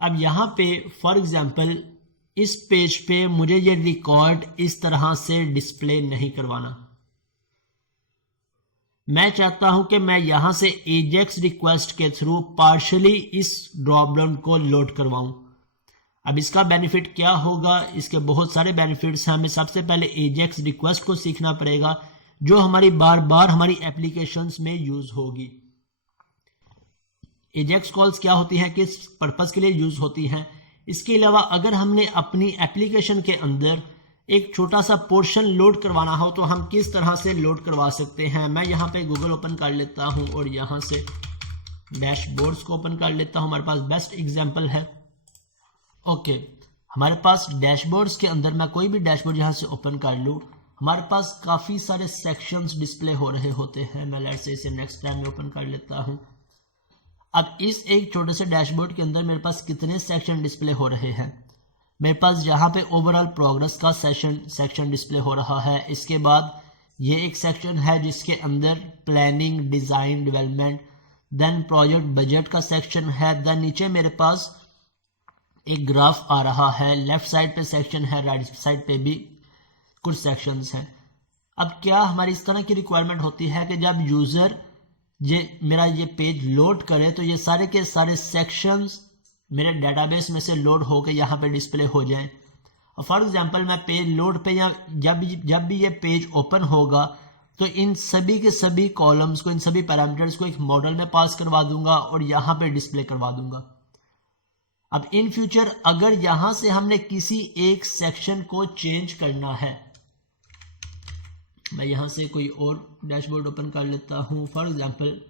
अब यहाँ पे फॉर एग्जांपल इस पेज पे मुझे ये रिकॉर्ड इस तरह से डिस्प्ले नहीं करवाना। मैं चाहता हूं कि मैं यहां से एजेक्स रिक्वेस्ट के थ्रू पार्शियली इस ड्रॉप डाउन को लोड करवाऊं। अब इसका बेनिफिट क्या होगा? इसके बहुत सारे बेनिफिट्स हैं। हमें सबसे पहले एजेक्स रिक्वेस्ट को सीखना पड़ेगा जो हमारी बार बार हमारी एप्लीकेशंस में यूज होगी। एजेक्स कॉल्स क्या होती हैं, किस पर्पस के लिए यूज होती हैं। इसके अलावा अगर हमने अपनी एप्लीकेशन के अंदर एक छोटा सा पोर्शन लोड करवाना हो तो हम किस तरह से लोड करवा सकते हैं। मैं यहाँ पे गूगल ओपन कर लेता हूँ और यहाँ से डैशबोर्ड्स को ओपन कर लेता हूँ। हमारे पास बेस्ट एग्जांपल है। ओके, हमारे पास डैशबोर्ड्स के अंदर मैं कोई भी डैशबोर्ड यहाँ से ओपन कर लूँ, हमारे पास काफ़ी सारे सेक्शंस डिस्प्ले हो रहे होते हैं। मैं लेट्स से इसे नेक्स्ट टाइम में ओपन कर लेता हूँ। अब इस एक छोटे से डैशबोर्ड के अंदर मेरे पास कितने सेक्शन डिस्प्ले हो रहे हैं? मेरे पास यहाँ पे ओवरऑल प्रोग्रेस का सेक्शन डिस्प्ले हो रहा है। इसके बाद ये एक सेक्शन है जिसके अंदर planning, design, development, then project budget का सेक्शन है। देन नीचे मेरे पास एक ग्राफ आ रहा है, लेफ्ट साइड पे सेक्शन है, राइट साइड पे भी कुछ सेक्शंस हैं। अब क्या हमारी इस तरह की रिक्वायरमेंट होती है कि जब यूज़र मेरा ये पेज लोड करे तो ये सारे के सारे सेक्शंस मेरे डेटाबेस में से लोड होकर यहाँ पे डिस्प्ले हो जाएं। और फॉर एग्जांपल मैं पेज लोड पे या जब भी ये पेज ओपन होगा तो इन सभी के सभी कॉलम्स को, इन सभी पैरामीटर्स को एक मॉडल में पास करवा दूंगा और यहाँ पे डिस्प्ले करवा दूंगा। अब इन फ्यूचर अगर यहाँ से हमने किसी एक सेक्शन को चेंज करना है, मैं यहाँ से कोई और डैशबोर्ड ओपन कर लेता हूँ। फॉर एग्जांपल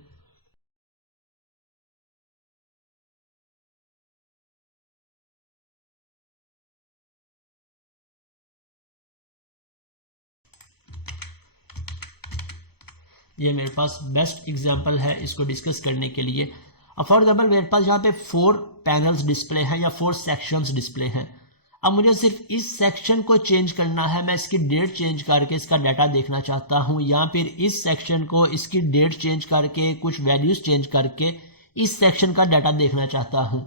ये मेरे पास बेस्ट एग्जांपल है इसको डिस्कस करने के लिए। अब फॉर एग्जांपल मेरे पास यहाँ पे 4 पैनल्स डिस्प्ले हैं या 4 सेक्शंस डिस्प्ले हैं। अब मुझे सिर्फ इस सेक्शन को चेंज करना है। मैं इसकी डेट चेंज करके इसका डाटा देखना चाहता हूँ, या फिर इस सेक्शन को इसकी डेट चेंज करके कुछ वैल्यूज चेंज करके इस सेक्शन का डाटा देखना चाहता हूँ।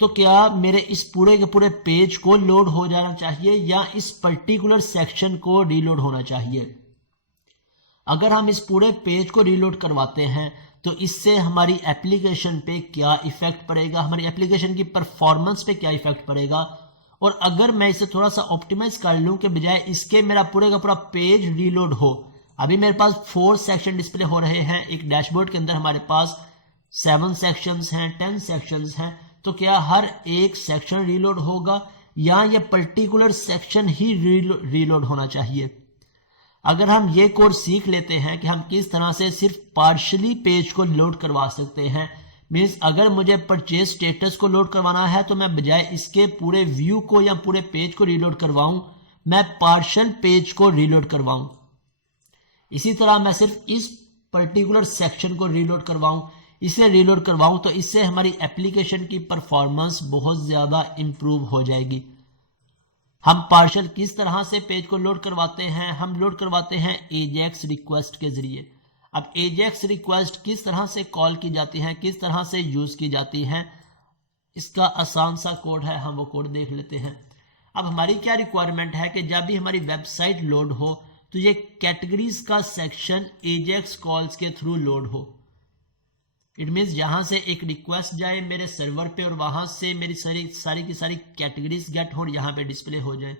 तो क्या मेरे इस पूरे के पूरे पेज को लोड हो जाना चाहिए या इस पर्टिकुलर सेक्शन को रीलोड होना चाहिए? अगर हम इस पूरे पेज को रीलोड करवाते हैं तो इससे हमारी एप्लीकेशन पे क्या इफेक्ट पड़ेगा, हमारी एप्लीकेशन की परफॉर्मेंस पे क्या इफेक्ट पड़ेगा। और अगर मैं इसे थोड़ा सा ऑप्टिमाइज कर लूं कि बजाय इसके मेरा पूरे का पूरा पेज रीलोड हो। अभी मेरे पास 4 सेक्शन डिस्प्ले हो रहे हैं। एक डैशबोर्ड के अंदर हमारे पास 7 सेक्शंस हैं, 10 सेक्शंस हैं। तो क्या हर एक सेक्शन रीलोड होगा या ये पर्टिकुलर सेक्शन ही रीलोड होना चाहिए? अगर हम ये कोर्स सीख लेते हैं कि हम किस तरह से सिर्फ पार्शियली पेज को लोड करवा सकते हैं, मीन्स अगर मुझे परचेज स्टेटस को लोड करवाना है तो मैं बजाय इसके पूरे व्यू को या पूरे पेज को रीलोड करवाऊं, मैं पार्शियल पेज को रीलोड करवाऊं। इसी तरह मैं सिर्फ इस पर्टिकुलर सेक्शन को रीलोड करवाऊं, इसे रीलोड करवाऊं तो इससे हमारी एप्लीकेशन की परफॉर्मेंस बहुत ज्यादा इंप्रूव हो जाएगी। हम पार्शियल किस तरह से पेज को लोड करवाते हैं? हम लोड करवाते हैं एजेक्स रिक्वेस्ट के जरिए। अब एजेक्स रिक्वेस्ट किस तरह से कॉल की जाती है, किस तरह से यूज की जाती है, इसका आसान सा कोड है, हम वो कोड देख लेते हैं। अब हमारी क्या रिक्वायरमेंट है कि जब भी हमारी वेबसाइट लोड हो तो ये कैटेगरीज का सेक्शन एजेक्स कॉल्स के थ्रू लोड हो। इट मीन्स जहां से एक रिक्वेस्ट जाए मेरे सर्वर पे और वहां से मेरी सारी की सारी कैटेगरीज गेट हो और यहाँ पे डिस्प्ले हो जाए।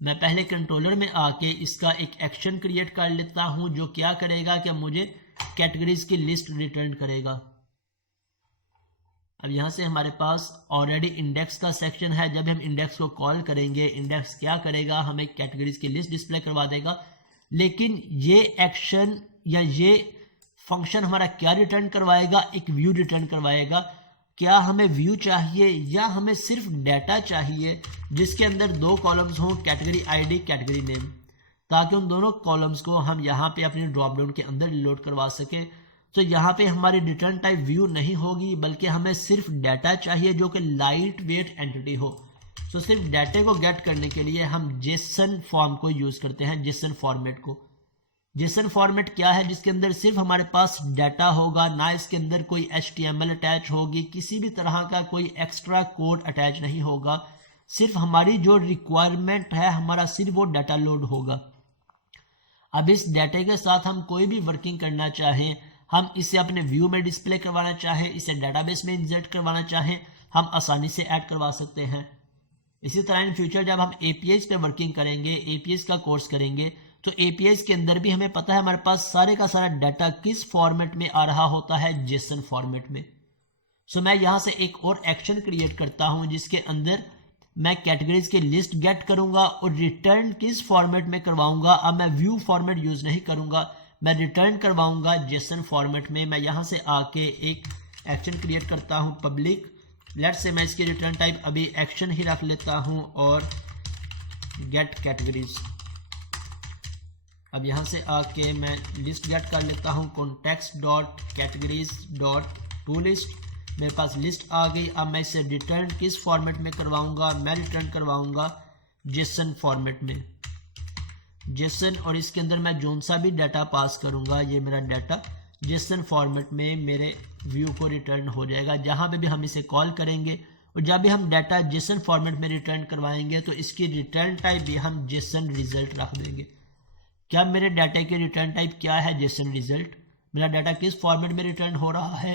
मैं पहले कंट्रोलर में आके इसका एक एक्शन क्रिएट कर लेता हूं जो क्या करेगा कि मुझे कैटेगरीज की लिस्ट रिटर्न करेगा। अब यहां से हमारे पास ऑलरेडी इंडेक्स का सेक्शन है। जब हम इंडेक्स को कॉल करेंगे, इंडेक्स क्या करेगा, हमें कैटेगरीज की लिस्ट डिस्प्ले करवा देगा। लेकिन ये एक्शन या ये फंक्शन हमारा क्या रिटर्न करवाएगा? एक व्यू रिटर्न करवाएगा। क्या हमें व्यू चाहिए या हमें सिर्फ डाटा चाहिए जिसके अंदर 2 कॉलम्स हों, कैटेगरी आईडी, कैटेगरी नेम, ताकि उन दोनों कॉलम्स को हम यहाँ पे अपनी ड्रॉप डाउन के अंदर लोड करवा सकें। तो यहाँ पे हमारी रिटर्न टाइप व्यू नहीं होगी, बल्कि हमें सिर्फ डाटा चाहिए जो कि लाइट वेट एंटिटी हो। तो सिर्फ डाटे को गेट करने के लिए हम जेसन फॉर्म को यूज करते हैं, जेसन फॉर्मेट को। जेसन फॉर्मेट क्या है? जिसके अंदर सिर्फ हमारे पास डाटा होगा, ना इसके अंदर कोई HTML अटैच होगी, किसी भी तरह का कोई एक्स्ट्रा कोड अटैच नहीं होगा, सिर्फ हमारी जो रिक्वायरमेंट है हमारा सिर्फ वो डाटा लोड होगा। अब इस डाटा के साथ हम कोई भी वर्किंग करना चाहें, हम इसे अपने व्यू में डिस्प्ले करवाना चाहें, इसे डाटाबेस में इंसर्ट करवाना चाहें, हम आसानी से ऐड करवा सकते हैं। इसी तरह इन फ्यूचर जब हम APIs पे वर्किंग करेंगे, APIs का कोर्स करेंगे, तो APIs के अंदर भी हमें पता है हमारे पास सारे का सारा डाटा किस फॉर्मेट में आ रहा होता है, जेसन फॉर्मेट में। सो मैं यहाँ से एक और एक्शन क्रिएट करता हूँ जिसके अंदर मैं कैटेगरीज की लिस्ट गेट करूंगा और रिटर्न किस फॉर्मेट में करवाऊंगा। अब मैं व्यू फॉर्मेट यूज नहीं करूंगा, मैं रिटर्न करवाऊंगा जेसन फॉर्मेट में। मैं यहाँ से आके एक एक्शन क्रिएट करता हूँ पब्लिक, लेट्स से मैं इसकी रिटर्न टाइप अभी एक्शन ही रख लेता हूँ और गेट कैटेगरीज। अब यहाँ से आके मैं लिस्ट गेट कर लेता हूँ context dot categories dot to list. मेरे पास लिस्ट आ गई। अब मैं इसे रिटर्न किस फॉर्मेट में करवाऊंगा? मैं रिटर्न करवाऊंगा जेसन फॉर्मेट में, जेसन। और इसके अंदर मैं जोन सा भी डाटा पास करूंगा, ये मेरा डाटा जेसन फॉर्मेट में मेरे व्यू को रिटर्न हो जाएगा। जहां पे भी हम इसे कॉल करेंगे और जब भी हम डाटा जेसन फॉर्मेट में रिटर्न करवाएंगे तो इसकी रिटर्न टाइप भी हम जेसन रिजल्ट रख देंगे। क्या मेरे डाटा की रिटर्न टाइप क्या है? Jason result. मेरा डाटा किस फॉर्मेट में रिटर्न हो रहा है?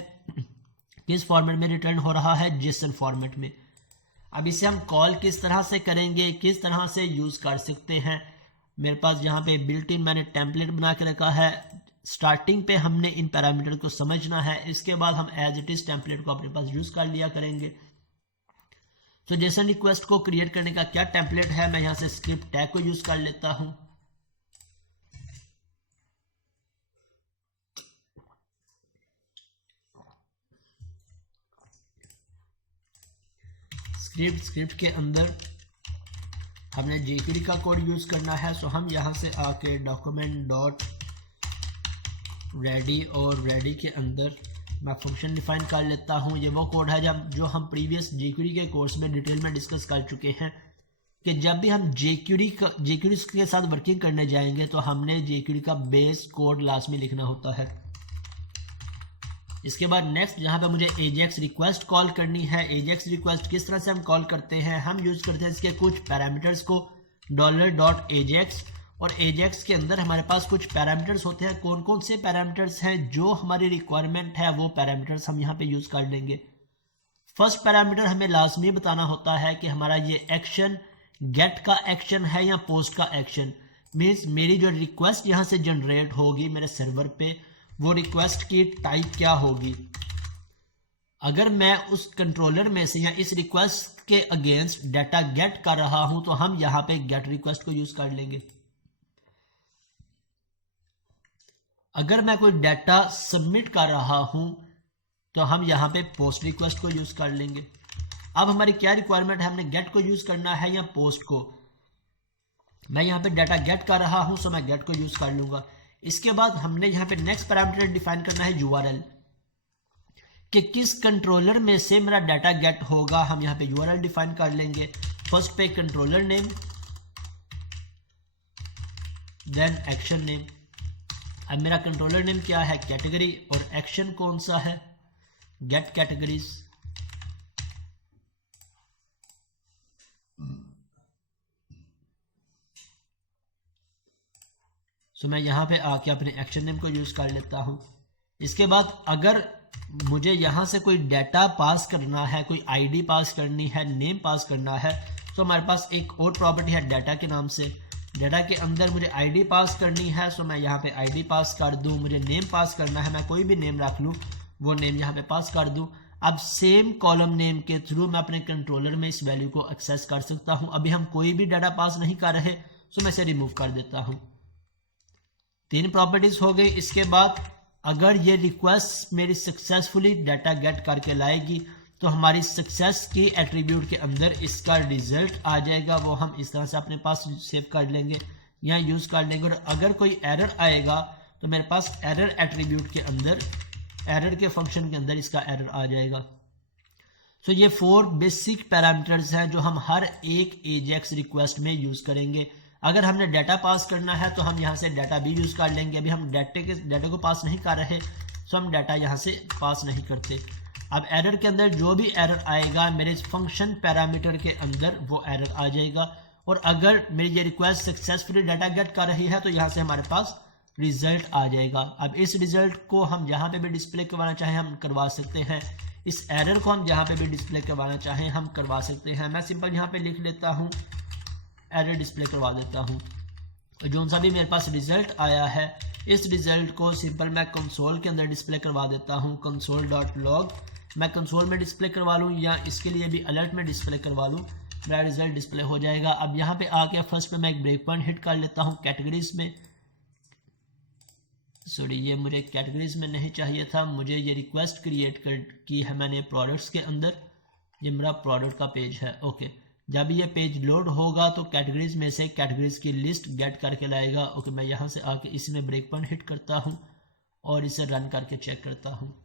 किस फॉर्मेट में रिटर्न हो रहा है? जेसन फॉर्मेट में। अब इसे हम कॉल किस तरह से करेंगे, किस तरह से यूज कर सकते हैं? मेरे पास यहाँ पे बिल्ट इन मैंने टेम्पलेट बना के रखा है। स्टार्टिंग पे हमने इन पैरामीटर को समझना है, इसके बाद हम एज इट इज टेम्पलेट को अपने पास यूज कर लिया करेंगे। तो जेसन रिक्वेस्ट को क्रिएट करने का क्या टेम्पलेट है? मैं यहाँ से स्क्रिप्ट टैग को यूज कर लेता हूँ। स्क्रिप्ट के अंदर हमने jQuery का कोड यूज करना है। सो हम यहाँ से आके डॉक्यूमेंट डॉट रेडी और रेडी के अंदर मैं फंक्शन डिफाइन कर लेता हूँ। ये वो कोड है जो हम प्रीवियस jQuery के कोर्स में डिटेल में डिस्कस कर चुके हैं कि जब भी हम jQuery के साथ वर्किंग करने जाएंगे तो हमने jQuery का बेस कोड लास्ट में लिखना होता है। इसके बाद नेक्स्ट यहाँ पे मुझे AJAX रिक्वेस्ट कॉल करनी है। AJAX रिक्वेस्ट किस तरह से हम कॉल करते हैं? हम यूज करते हैं इसके कुछ पैरामीटर्स को $.AJAX, और AJAX के अंदर हमारे पास कुछ पैरामीटर्स होते हैं। कौन कौन से पैरामीटर्स हैं? जो हमारी रिक्वायरमेंट है वो पैरामीटर्स हम यहाँ पे यूज कर लेंगे। फर्स्ट पैरामीटर हमें लाजमी बताना होता है कि हमारा ये एक्शन गेट का एक्शन है या पोस्ट का एक्शन। मीन्स मेरी जो रिक्वेस्ट यहाँ से जनरेट होगी मेरे सर्वर पे, वो रिक्वेस्ट की टाइप क्या होगी। अगर मैं उस कंट्रोलर में से या इस रिक्वेस्ट के अगेंस्ट डाटा गेट कर रहा हूं तो हम यहां पे गेट रिक्वेस्ट को यूज कर लेंगे। अगर मैं कोई डाटा सबमिट कर रहा हूं तो हम यहां पे पोस्ट रिक्वेस्ट को यूज कर लेंगे। अब हमारी क्या रिक्वायरमेंट है? हमने गेट को यूज करना है या पोस्ट को? मैं यहां पे डाटा गेट कर रहा हूं सो मैं गेट को यूज कर लूंगा। इसके बाद हमने यहाँ पे नेक्स्ट पैरामीटर डिफाइन करना है URL, कि किस कंट्रोलर में से मेरा डाटा गेट होगा। हम यहाँ पे URL डिफाइन कर लेंगे। फर्स्ट पे controller name, then action name. अब मेरा कंट्रोलर नेम क्या है? कैटेगरी, और एक्शन कौन सा है? Gate categories. सो मैं यहाँ पे आके अपने एक्शन नेम को यूज कर लेता हूँ। इसके बाद अगर मुझे यहाँ से कोई डाटा पास करना है, कोई आईडी पास करनी है, नेम पास करना है, तो हमारे पास एक और प्रॉपर्टी है डाटा के नाम से। डाटा के अंदर मुझे आईडी पास करनी है, सो मैं यहाँ पे आईडी पास कर दूँ। मुझे नेम पास करना है, मैं कोई भी नेम रख लूँ, वो नेम यहाँ पे पास कर दूँ। अब सेम कॉलम नेम के थ्रू मैं अपने कंट्रोलर में इस वैल्यू को एक्सेस कर सकता हूँ। अभी हम कोई भी डाटा पास नहीं कर रहे, सो मैं इसे रिमूव कर देता हूँ। 3 प्रॉपर्टीज हो गई। इसके बाद अगर ये रिक्वेस्ट मेरी सक्सेसफुली डाटा गेट करके लाएगी तो हमारी सक्सेस की एट्रीब्यूट के अंदर इसका रिजल्ट आ जाएगा। वो हम इस तरह से अपने पास सेव कर लेंगे या यूज कर लेंगे। और अगर कोई एरर आएगा तो मेरे पास एरर एट्रीब्यूट के अंदर, एरर के फंक्शन के अंदर इसका एरर आ जाएगा। सो ये 4 बेसिक पैरामीटर्स हैं जो हम हर एक AJAX रिक्वेस्ट में यूज करेंगे। अगर हमने डाटा पास करना है तो हम यहाँ से डाटा भी यूज़ कर लेंगे। अभी हम डाटा को पास नहीं कर रहे, तो हम डाटा यहाँ से पास नहीं करते। अब एरर के अंदर जो भी एरर आएगा मेरे फंक्शन पैरामीटर के अंदर वो एरर आ जाएगा। और अगर मेरी ये रिक्वेस्ट सक्सेसफुली डाटा गेट कर रही है तो यहाँ से हमारे पास रिजल्ट आ जाएगा। अब इस रिजल्ट को हम जहाँ पे भी डिस्प्ले करवाना चाहें हम करवा सकते हैं, इस एरर को हम जहाँ पे भी डिस्प्ले करवाना चाहें हम करवा सकते हैं। मैं सिंपल यहाँ पे लिख लेता हूँ, एरर डिस्प्ले करवा देता हूँ। जो सा भी मेरे पास रिजल्ट आया है इस रिजल्ट को सिंपल मैं कंसोल के अंदर डिस्प्ले करवा देता हूँ, console.log मैं कंसोल में डिस्प्ले करवा लूँ या इसके लिए भी अलर्ट में डिस्प्ले करवा लूँ, मेरा रिजल्ट डिस्प्ले हो जाएगा। अब यहाँ पे आके फर्स्ट पे मैं एक ब्रेक पॉइंट हिट कर लेता हूँ कैटेगरीज में। सॉरी, ये मुझे कैटेगरीज में नहीं चाहिए था, मुझे ये रिक्वेस्ट क्रिएट की है मैंने प्रोडक्ट्स के अंदर। ये मेरा प्रोडक्ट का पेज है। ओके, जब ये पेज लोड होगा तो कैटेगरीज में से कैटेगरीज की लिस्ट गेट करके लाएगा। ओके, मैं यहाँ से आके इसमें ब्रेक पॉइंट हिट करता हूँ और इसे रन करके चेक करता हूँ।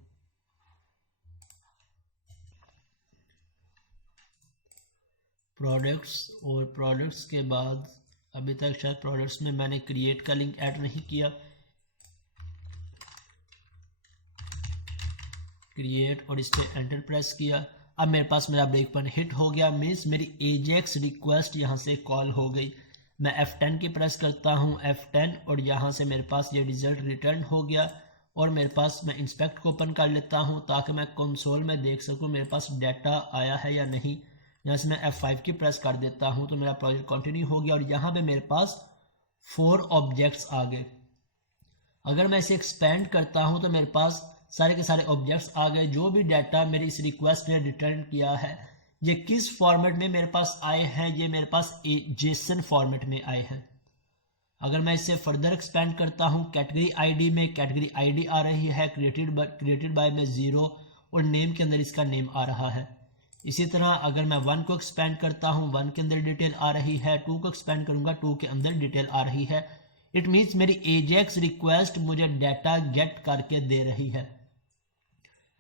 प्रोडक्ट्स और प्रोडक्ट्स के बाद अभी तक शायद प्रोडक्ट्स में मैंने क्रिएट का लिंक ऐड नहीं किया। क्रिएट और इस पर एंटर प्रेस किया। अब मेरे पास मेरा ब्रेक पॉइंट हिट हो गया, मीन्स मेरी एजेक्स रिक्वेस्ट यहाँ से कॉल हो गई। मैं F10 की प्रेस करता हूँ, F10, और यहाँ से मेरे पास ये रिजल्ट रिटर्न हो गया। और मेरे पास मैं इंस्पेक्ट को ओपन कर लेता हूँ ताकि मैं कंसोल में देख सकूँ मेरे पास डाटा आया है या नहीं। यहाँ से मैं F5 की प्रेस कर देता हूँ तो मेरा प्रोजेक्ट कंटिन्यू हो गया और यहाँ पे मेरे पास 4 ऑब्जेक्ट्स आ गए। अगर मैं इसे एक्सपेंड करता हूँ तो मेरे पास सारे के सारे ऑब्जेक्ट्स आ गए। जो भी डाटा मेरी इस रिक्वेस्ट ने रिटर्न किया है ये किस फॉर्मेट में मेरे पास आए हैं, ये मेरे पास जेसन फॉर्मेट में आए हैं। अगर मैं इसे फर्दर एक्सपेंड करता हूँ कैटेगरी आईडी में, कैटेगरी आईडी आ रही है क्रिएटेड बाय में 0 और नेम के अंदर इसका नेम आ रहा है। इसी तरह अगर मैं 1 को एक्सपेंड करता हूँ 1 के अंदर डिटेल आ रही है, 2 को एक्सपेंड करूंगा 2 के अंदर डिटेल आ रही है। इट मीन्स मेरी एजेक्स रिक्वेस्ट मुझे डाटा गेट करके दे रही है।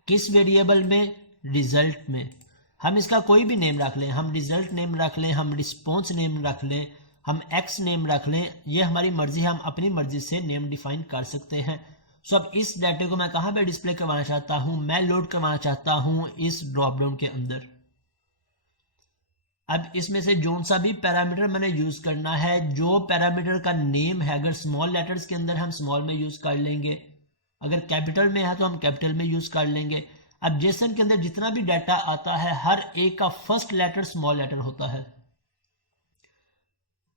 किस वेरिएबल में? रिजल्ट में। हम इसका कोई भी नेम रख लें, हम रिजल्ट नेम रख लें, हम रिस्पॉन्स नेम रख लें, हम एक्स नेम रख लें, ये हमारी मर्जी है, हम अपनी मर्जी से नेम डिफाइन कर सकते हैं। सो अब इस डाटे को मैं कहाँ पे डिस्प्ले करवाना चाहता हूँ? मैं लोड करवाना चाहता हूँ इस ड्रॉप डाउन के अंदर। अब इसमें से जो सा भी पैरामीटर मैंने यूज करना है, जो पैरामीटर का नेम है, अगर स्मॉल लेटर्स के अंदर हम स्मॉल में यूज कर लेंगे, अगर कैपिटल में है तो हम कैपिटल में यूज कर लेंगे। अब जेसन के अंदर जितना भी डाटा आता है हर एक का फर्स्ट लेटर स्मॉल लेटर होता है।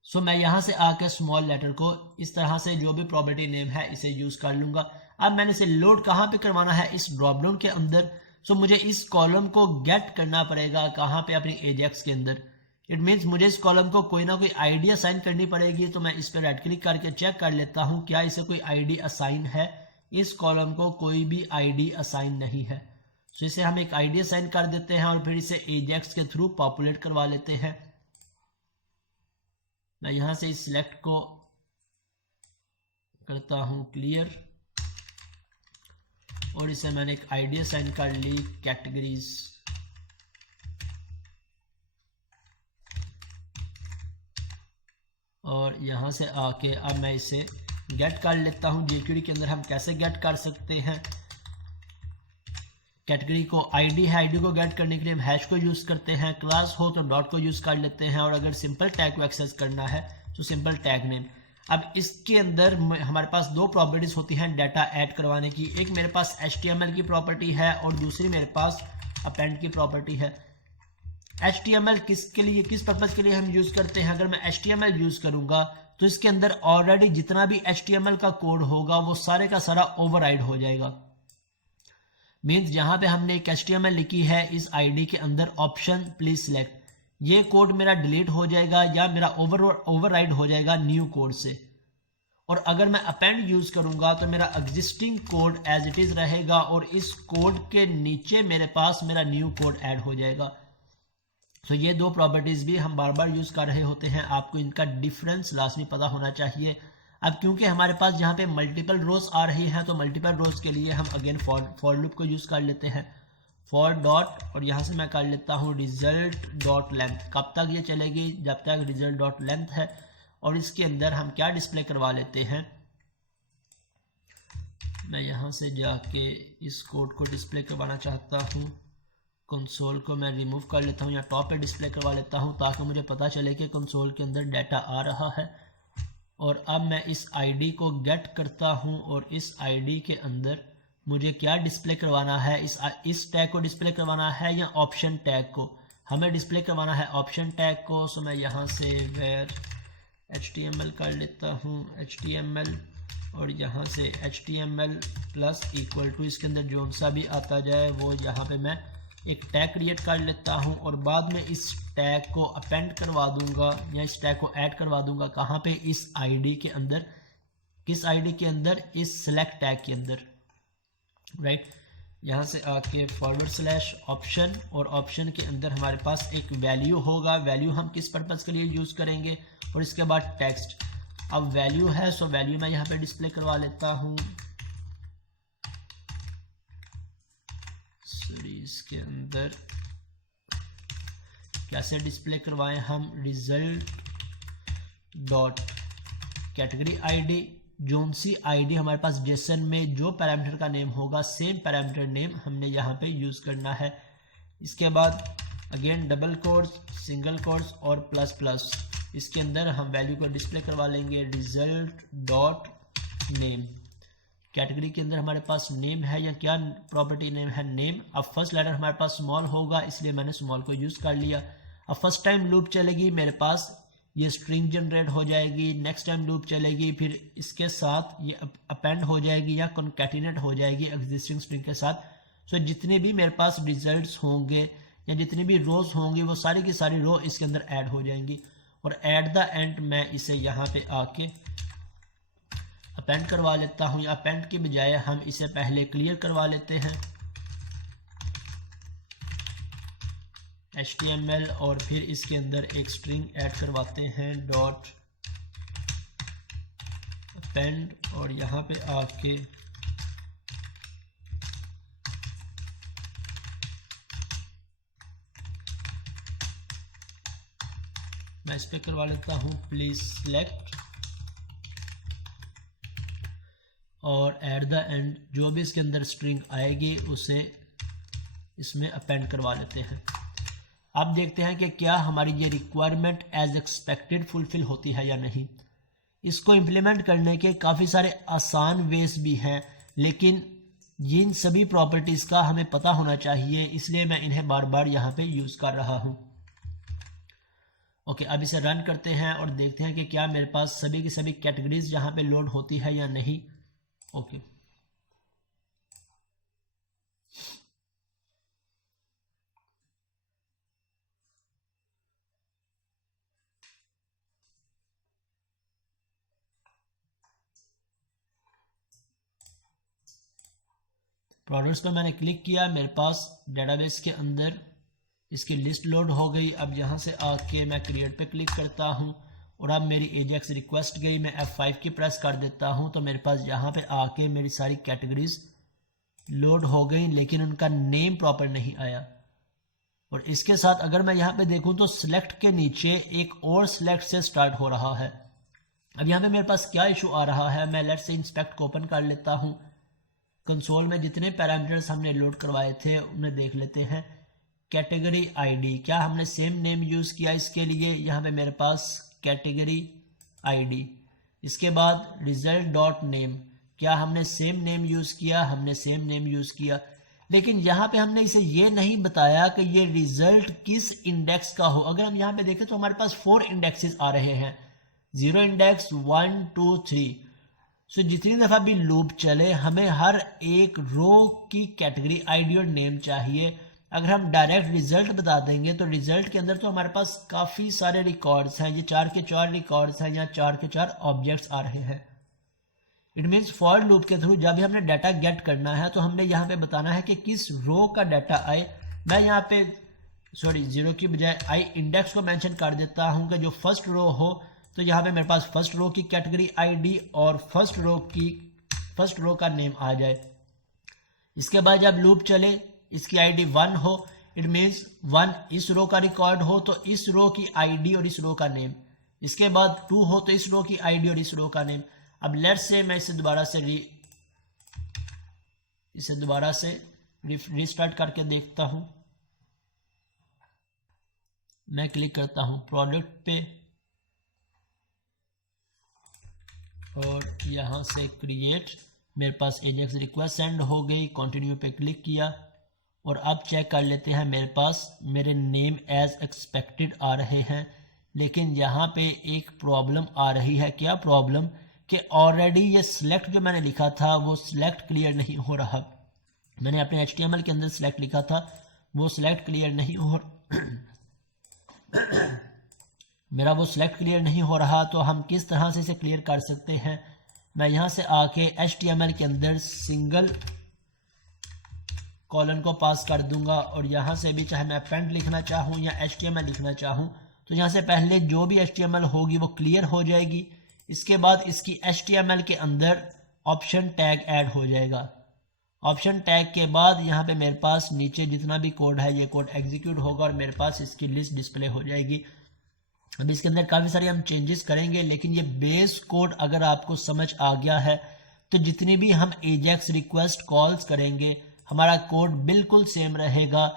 सो मैं यहां से आकर स्मॉल लेटर को इस तरह से जो भी प्रॉपर्टी नेम है इसे यूज कर लूंगा। अब मैंने इसे लोड कहां पे करवाना है? इस ड्रॉप डाउन के अंदर। सो मुझे इस कॉलम को गेट करना पड़ेगा कहां पे? अपनी एजेक्स के अंदर। इट मीन्स मुझे इस कॉलम को कोई ना कोई आईडी असाइन करनी पड़ेगी। तो मैं इस पर राइट क्लिक करके चेक कर लेता हूं क्या इसे कोई आईडी असाइन है। इस कॉलम को कोई भी आईडी असाइन नहीं है। सो इसे हम एक आईडी असाइन कर देते हैं और फिर इसे एजेक्स के थ्रू पॉपुलेट करवा लेते हैं। मैं यहां से इस सिलेक्ट को करता हूं क्लियर और इसे मैंने एक आईडी असाइन कर ली कैटेगरीज। और यहां से आके अब मैं इसे गेट कर लेता हूं। jQuery के अंदर हम कैसे गेट कर सकते हैं? कैटेगरी को आईडी है, आईडी को गेट करने के लिए हम हैश को यूज करते हैं। क्लास हो तो डॉट को यूज कर लेते हैं और अगर सिंपल टैग को एक्सेस करना है तो सिंपल टैग नेम। अब इसके अंदर हमारे पास दो प्रॉपर्टीज होती हैं डाटा ऐड करवाने की। एक मेरे पास HTML की प्रॉपर्टी है और दूसरी मेरे पास अपेंड की प्रॉपर्टी है। HTML किसके लिए, किस पर्पज के लिए हम यूज करते हैं? अगर मैं HTML यूज करूंगा तो इसके अंदर ऑलरेडी जितना भी HTML का कोड होगा वो सारे का सारा ओवरराइड हो जाएगा। मीन्स जहां पे हमने एक HTML लिखी है इस आईडी के अंदर ऑप्शन प्लीज सिलेक्ट, ये कोड मेरा डिलीट हो जाएगा या मेरा ओवरराइड हो जाएगा न्यू कोड से। और अगर मैं अपेंड यूज करूंगा तो मेरा existing code as it is रहेगा और इस कोड के नीचे मेरे पास मेरा न्यू कोड ऐड हो जाएगा। तो ये दो प्रॉपर्टीज भी हम बार बार यूज कर रहे होते हैं, आपको इनका डिफरेंस लाजमी पता होना चाहिए। अब क्योंकि हमारे पास यहाँ पे मल्टीपल रोज आ रही हैं तो मल्टीपल रोज के लिए हम अगेन फॉर लूप को यूज कर लेते हैं। फॉर डॉट और यहाँ से मैं कर लेता हूँ रिजल्ट डॉट लेंथ। कब तक ये चलेगी? जब तक रिजल्ट डॉट लेंथ है। और इसके अंदर हम क्या डिस्प्ले करवा लेते हैं, मैं यहाँ से जाके इस कोड को डिस्प्ले करवाना चाहता हूँ, कंसोल को मैं रिमूव कर लेता हूँ या टॉप पे डिस्प्ले करवा लेता हूँ ताकि मुझे पता चले कि कंसोल के अंदर डाटा आ रहा है। और अब मैं इस आईडी को गेट करता हूँ और इस आईडी के अंदर मुझे क्या डिस्प्ले करवाना है, इस टैग को डिस्प्ले करवाना है या ऑप्शन टैग को, हमें डिस्प्ले करवाना है ऑप्शन टैग को। सो मैं यहाँ से वेयर HTML कर लेता हूँ, HTML, और यहाँ से HTML प्लस इक्वल टू, इसके अंदर जो सा भी आता जाए वो यहाँ पे मैं एक टैग क्रिएट कर लेता हूँ और बाद में इस टैग को अपेंड करवा दूंगा या इस टैग को ऐड करवा दूंगा कहाँ पे, इस आईडी के अंदर, किस आईडी के अंदर, इस सेलेक्ट टैग के अंदर, राइट। यहाँ से आके फॉरवर्ड स्लैश ऑप्शन, और ऑप्शन के अंदर हमारे पास एक वैल्यू होगा, वैल्यू हम किस पर्पज़ के लिए यूज़ करेंगे, और इसके बाद टेक्स्ट। अब वैल्यू है सो वैल्यू मैं यहाँ पे डिस्प्ले करवा लेता हूँ, इसके अंदर कैसे डिस्प्ले करवाएं हम, result dot category ID, zone C ID हमारे पास जेसन में जो पैरामीटर का नेम होगा सेम पैरामीटर नेम हमने यहाँ पे यूज करना है। इसके बाद again double quotes, single quotes और प्लस प्लस, इसके अंदर हम वैल्यू को डिस्प्ले करवा लेंगे रिजल्ट डॉट नेम। कैटेगरी के अंदर हमारे पास नेम है या क्या प्रॉपर्टी नेम है, नेम। अब फर्स्ट लेटर हमारे पास स्मॉल होगा इसलिए मैंने स्मॉल को यूज कर लिया। अब फर्स्ट टाइम लूप चलेगी मेरे पास ये स्ट्रिंग जनरेट हो जाएगी, नेक्स्ट टाइम लूप चलेगी फिर इसके साथ ये अपेंड हो जाएगी या कॉन्कैटिनेट हो जाएगी एग्जिस्टिंग स्ट्रिंग के साथ। सो जितने भी मेरे पास रिजल्ट्स होंगे या जितनी भी रोज होंगी वो सारी की सारी रो इसके अंदर ऐड हो जाएंगी। और एट द एंड मैं इसे यहाँ पे आके अपेंड करवा लेता हूँ, या अपेंड के बजाय हम इसे पहले क्लियर करवा लेते हैं HTML, और फिर इसके अंदर एक स्ट्रिंग ऐड करवाते हैं डॉट अपेंड, और यहाँ पे आके मैं इस पे करवा लेता हूँ प्लीज सिलेक्ट, और एट द एंड जो भी इसके अंदर स्ट्रिंग आएगी उसे इसमें अपेंड करवा लेते हैं। अब देखते हैं कि क्या हमारी ये रिक्वायरमेंट एज एक्सपेक्टेड फुलफिल होती है या नहीं। इसको इम्प्लीमेंट करने के काफ़ी सारे आसान वेज भी हैं, लेकिन इन सभी प्रॉपर्टीज़ का हमें पता होना चाहिए, इसलिए मैं इन्हें बार बार यहाँ पे यूज़ कर रहा हूँ। ओके, अब इसे रन करते हैं और देखते हैं कि क्या मेरे पास सभी की सभी कैटेगरीज यहाँ पे लोड होती है या नहीं। ओके, प्रोडक्ट्स पर मैंने क्लिक किया, मेरे पास डेटाबेस के अंदर इसकी लिस्ट लोड हो गई। अब यहाँ से आके मैं क्रिएट पे क्लिक करता हूँ और अब मेरी एजेक्स रिक्वेस्ट गई, मैं F5 की प्रेस कर देता हूँ तो मेरे पास यहाँ पे आके मेरी सारी कैटेगरीज लोड हो गई, लेकिन उनका नेम प्रॉपर नहीं आया। और इसके साथ अगर मैं यहाँ पे देखूँ तो सिलेक्ट के नीचे एक और सिलेक्ट से स्टार्ट हो रहा है। अब यहाँ पे मेरे पास क्या इशू आ रहा है, मैं लेट्स से इंस्पेक्ट को ओपन कर लेता हूँ। कंसोल में जितने पैरामीटर्स हमने लोड करवाए थे उन्हें देख लेते हैं। कैटेगरी आईडी, क्या हमने सेम नेम यूज़ किया इसके लिए, यहाँ पे मेरे पास कैटेगरी आईडी। इसके बाद रिजल्ट डॉट नेम, क्या हमने सेम नेम यूज़ किया, हमने सेम नेम यूज़ किया। लेकिन यहाँ पे हमने इसे ये नहीं बताया कि ये रिजल्ट किस इंडेक्स का हो। अगर हम यहाँ पे देखें तो हमारे पास 4 इंडेक्सेस आ रहे हैं, 0 इंडेक्स, 1, 2, 3। सो जितनी दफ़ा भी लूप चले हमें हर एक रो की कैटेगरी आईडी और नेम चाहिए। अगर हम डायरेक्ट रिजल्ट बता देंगे तो रिजल्ट के अंदर तो हमारे पास काफ़ी सारे रिकॉर्ड्स हैं, ये 4 के 4 रिकॉर्ड्स हैं या 4 के 4 ऑब्जेक्ट्स आ रहे हैं। इट मीन्स फॉर लूप के थ्रू जब भी हमने डाटा गेट करना है तो हमने यहाँ पे बताना है कि किस रो का डाटा आए। मैं यहाँ पे 0 की बजाय आई इंडेक्स को मेंशन कर देता हूँ कि जो फर्स्ट रो हो, तो यहाँ पे मेरे पास फर्स्ट रो की कैटेगरी आईडी और फर्स्ट रो का नेम आ जाए। इसके बाद जब लूप चले इसकी आईडी 1 हो, इट मीन्स 1 इस रो का रिकॉर्ड हो तो इस रो की आईडी और इस रो का नेम। इसके बाद 2 हो तो इस रो की आईडी और इस रो का नेम। अब लेट्स से मैं इसे दोबारा से रिस्टार्ट करके देखता हूं। मैं क्लिक करता हूं प्रोडक्ट पे और यहां से क्रिएट, मेरे पास एजेक्स रिक्वेस्ट सेंड हो गई, कंटिन्यू पे क्लिक किया और अब चेक कर लेते हैं मेरे पास मेरे नेम एज एक्सपेक्टेड आ रहे हैं। लेकिन यहाँ पे एक प्रॉब्लम आ रही है। क्या प्रॉब्लम? कि ऑलरेडी ये सिलेक्ट जो मैंने लिखा था वो सिलेक्ट क्लियर नहीं हो रहा। मैंने अपने HTML के अंदर सिलेक्ट लिखा था, वो सिलेक्ट क्लियर नहीं हो मेरा वो सिलेक्ट क्लियर नहीं हो रहा। तो हम किस तरह से इसे क्लियर कर सकते हैं? मैं यहाँ से आके HTML के अंदर सिंगल कॉलन को पास कर दूंगा और यहाँ से भी चाहे मैं अपेंड लिखना चाहूँ या HTML लिखना चाहूँ तो यहाँ से पहले जो भी HTML होगी वो क्लियर हो जाएगी। इसके बाद इसकी HTML के अंदर ऑप्शन टैग ऐड हो जाएगा। ऑप्शन टैग के बाद यहाँ पे मेरे पास नीचे जितना भी कोड है ये कोड एग्जीक्यूट होगा और मेरे पास इसकी लिस्ट डिस्प्ले हो जाएगी। अब इसके अंदर काफ़ी सारे हम चेंजेस करेंगे, लेकिन ये बेस कोड अगर आपको समझ आ गया है तो जितनी भी हम एजेक्स रिक्वेस्ट कॉल्स करेंगे हमारा कोड बिल्कुल सेम रहेगा।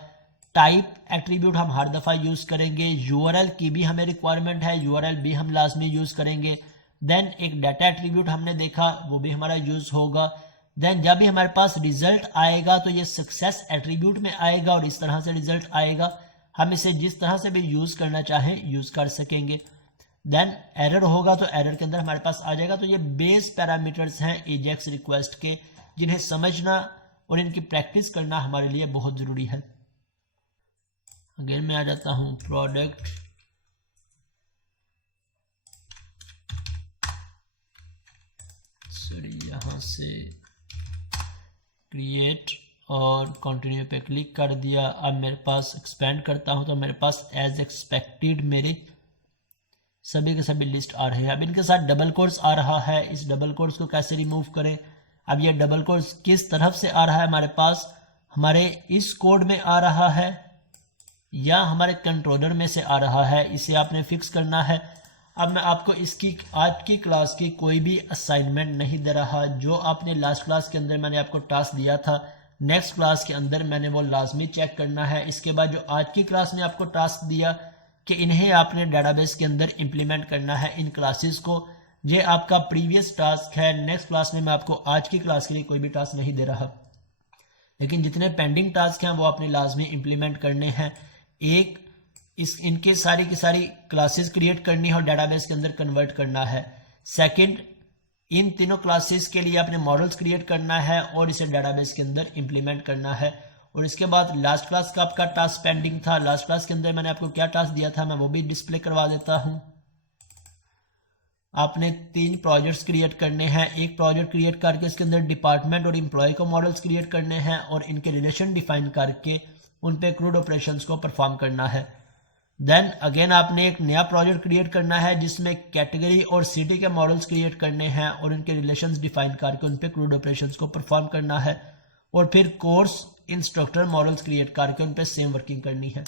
टाइप एट्रीब्यूट हम हर दफ़ा यूज़ करेंगे, यूआरएल की भी हमें रिक्वायरमेंट है, यूआरएल भी हम लाजमी यूज़ करेंगे। देन एक डाटा एट्रीब्यूट हमने देखा वो भी हमारा यूज़ होगा। देन जब भी हमारे पास रिजल्ट आएगा तो ये सक्सेस एट्रीब्यूट में आएगा और इस तरह से रिजल्ट आएगा। हम इसे जिस तरह से भी यूज़ करना चाहें यूज़ कर सकेंगे। देन एरर होगा तो एरर के अंदर हमारे पास आ जाएगा। तो ये बेस पैरामीटर्स हैं एजेक्स रिक्वेस्ट के, जिन्हें समझना और इनकी प्रैक्टिस करना हमारे लिए बहुत ज़रूरी है। अगेन मैं आ जाता हूँ प्रोडक्ट, यहाँ से क्रिएट और कंटिन्यू पे क्लिक कर दिया। अब मेरे पास एक्सपेंड करता हूँ तो मेरे पास एज एक्सपेक्टेड मेरे सभी के सभी लिस्ट आ रहे हैं। अब इनके साथ डबल कोट्स आ रहा है, इस डबल कोट्स को कैसे रिमूव करें? अब ये डबल कोट्स किस तरफ से आ रहा है हमारे पास? हमारे इस कोड में आ रहा है या हमारे कंट्रोलर में से आ रहा है, इसे आपने फिक्स करना है। अब मैं आपको इसकी आज की क्लास की कोई भी असाइनमेंट नहीं दे रहा। जो आपने लास्ट क्लास के अंदर मैंने आपको टास्क दिया था, नेक्स्ट क्लास के अंदर मैंने वो लाजमी चेक करना है। इसके बाद जो आज की क्लास ने आपको टास्क दिया कि इन्हें आपने डेटाबेस के अंदर इम्प्लीमेंट करना है इन क्लासेस को, ये आपका प्रीवियस टास्क है। नेक्स्ट क्लास में मैं आपको आज की क्लास के लिए कोई भी टास्क नहीं दे रहा, लेकिन जितने पेंडिंग टास्क हैं वो आपने लाजमी इम्प्लीमेंट करने हैं। एक इनके सारी की सारी क्लासेस क्रिएट करनी है और डेटाबेस के अंदर कन्वर्ट करना है। सेकंड, इन तीनों क्लासेस के लिए आपने मॉडल्स क्रिएट करना है और इसे डेटाबेस के अंदर इम्प्लीमेंट करना है। और इसके बाद लास्ट क्लास का आपका टास्क पेंडिंग था। लास्ट क्लास के अंदर मैंने आपको क्या टास्क दिया था मैं वो भी डिस्प्ले करवा देता हूं। आपने 3 प्रोजेक्ट्स क्रिएट करने हैं। एक प्रोजेक्ट क्रिएट करके इसके अंदर डिपार्टमेंट और एम्प्लॉय को मॉडल्स क्रिएट करने हैं और इनके रिलेशन डिफाइन करके उन पे क्रूड ऑपरेशंस को परफॉर्म करना है। देन अगेन आपने एक नया प्रोजेक्ट क्रिएट करना है जिसमें कैटेगरी और सिटी के मॉडल्स क्रिएट करने हैं और उनके रिलेशंस डिफाइन करके उन पे क्रूड ऑपरेशंस को परफॉर्म करना है। और फिर कोर्स इंस्ट्रक्टर मॉडल्स क्रिएट करके उन पे सेम वर्किंग करनी है।